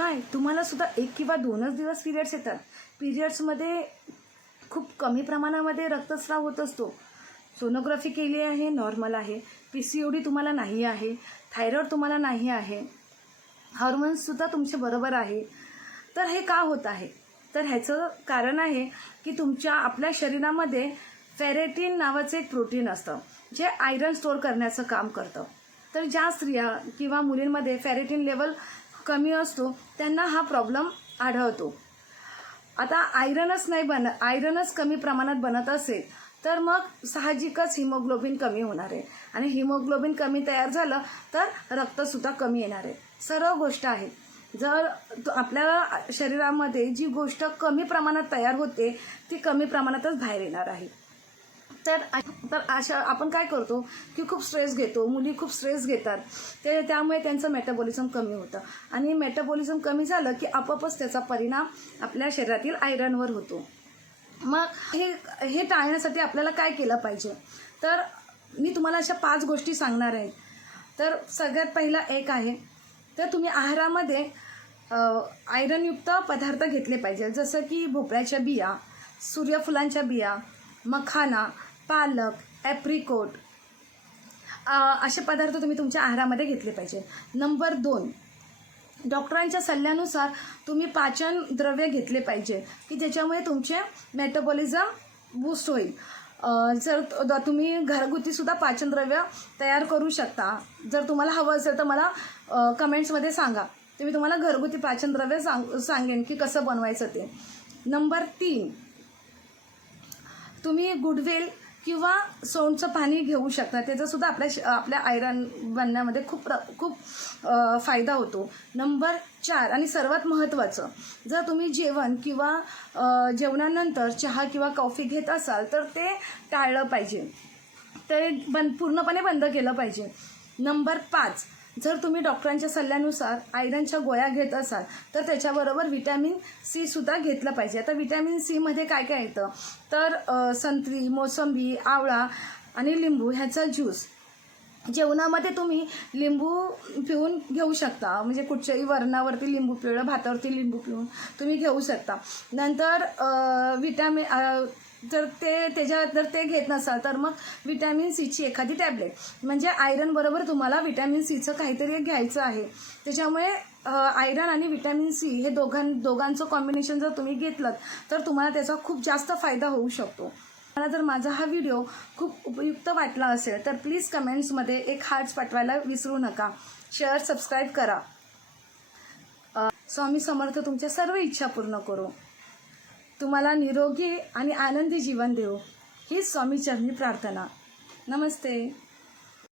काय? तुम्हाला सुद्धा एक किंवा दोनच दिवस पिरियड्स येतात. पिरियड्समध्ये खूप कमी प्रमाणामध्ये रक्तस्राव होत असतो. सोनोग्राफी केली आहे नॉर्मल आहे. पी सी ओ डी तुम्हाला नाही आहे. थायरॉईड तुम्हाला नाही आहे. हॉर्मोन्ससुद्धा तुमचे बरोबर आहे. तर हे का होत आहे? तर ह्याचं कारण आहे की तुमच्या आपल्या शरीरामध्ये फेरेटिन नावाचं एक प्रोटीन असतं जे आयरन स्टोअर करण्याचं काम करतं. तर ज्या स्त्रिया किंवा मुलींमध्ये फेरेटिन लेवल कमी असतो त्यांना हा प्रॉब्लेम आढळतो. आता आयरनच नाही बन आयरनच कमी प्रमाणात बनत असेल तर मग साहजिकच हिमोग्लोबिन कमी होणार आहे. आणि हिमोग्लोबिन कमी तयार झालं तर रक्तसुद्धा कमी येणार आहे. सर्व गोष्ट आहे. जर तो- आपल्या शरीरामध्ये जी गोष्ट कमी प्रमाणात तयार होते ती कमी प्रमाणातच बाहेर येणार आहे. तर तर अशा आपण काय करतो की खूप स्ट्रेस घेतो. मुली खूप स्ट्रेस घेतात. ते त्यामुळे त्यांचं मेटाबॉलिझम कमी होतं. आणि मेटाबॉलिझम कमी झालं की आपोआपच त्याचा परिणाम आपल्या शरीरातील आयरनवर होतो. मग हे हे टाळण्यासाठी आपल्याला काय केलं पाहिजे? तर मी तुम्हाला अशा पाच गोष्टी सांगणार आहे. तर सगळ्यात पहिला एक आहे तर तुम्ही आहारामध्ये आयरनयुक्त पदार्थ घेतले पाहिजे. जसं की भोपळ्याच्या बिया सूर्यफुलांच्या बिया मखाना पालक ॲप्रिकोट असे पदार्थ तुम्ही तुमच्या आहारामध्ये घेतले पाहिजे. नंबर दोन डॉक्टरांच्या सल्ल्यानुसार तुम्ही पाचन द्रव्य घेतले पाहिजे की ज्याच्यामुळे तुमचे मेटाबॉलिझम बूस्ट होईल. जर तुम्ही घरगुतीसुद्धा पाचनद्रव्य तयार करू शकता. जर तुम्हाला हवं असेल तर मला कमेंट्समध्ये सांगा. तर मी तुम्हाला घरगुती पाचनद्रव्य सांग सांगेन की कसं बनवायचं ते. नंबर तीन तुम्ही गुडवेल किंवा सोंडचं पाणी घेऊ शकता. त्याचासुद्धा आपल्या श- आपल्या आयरन बनण्यामध्ये खूप प्र खूप फायदा होतो. नंबर चार आणि सर्वात महत्त्वाचं जर तुम्ही जेवण किंवा जेवणानंतर चहा किंवा कॉफी घेत असाल तर ते टाळलं पाहिजे. ते बंद पूर्णपणे बंद केलं पाहिजे. नंबर पाच जर तुम्ही डॉक्टरांच्या सल्ल्यानुसार आयरनच्या गोळ्या घेत असाल तर त्याच्याबरोबर व्हिटॅमिन सी सुद्धा घेतलं पाहिजे. आता विटॅमिन सीमध्ये काय काय येतं? तर संत्री मोसंबी आवळा आणि लिंबू ह्याचा ज्यूस. जेवणामध्ये तुम्ही लिंबू पिऊन घेऊ शकता. म्हणजे कुठच्याही वरणावरती लिंबू पिळलं भातावरती लिंबू पिऊन तुम्ही घेऊ शकता. नंतर विटॅमिन जर ते त्याच्या जर ते घेत नसाल तर मग विटॅमिन सीची एखादी टॅबलेट म्हणजे आयरन बरोबर तुम्हाला विटॅमिन सीचं काहीतरी एक घ्यायचं आहे. त्याच्यामुळे आयरन आणि विटॅमिन सी हे दोघां दोघांचं कॉम्बिनेशन जर तुम्ही घेतलं तर तुम्हाला त्याचा खूप जास्त फायदा होऊ शकतो. मला जर माझा हा व्हिडिओ खूप उपयुक्त वाटला असेल तर प्लीज कमेंट्समध्ये एक हार्ट्स पाठवायला विसरू नका. शेअर सबस्क्राईब करा. स्वामी समर्थ तुमच्या सर्व इच्छा पूर्ण करू. तुम्हाला निरोगी आणि आनंदी जीवन देऊ. हीच स्वामीचरणी प्रार्थना. नमस्ते.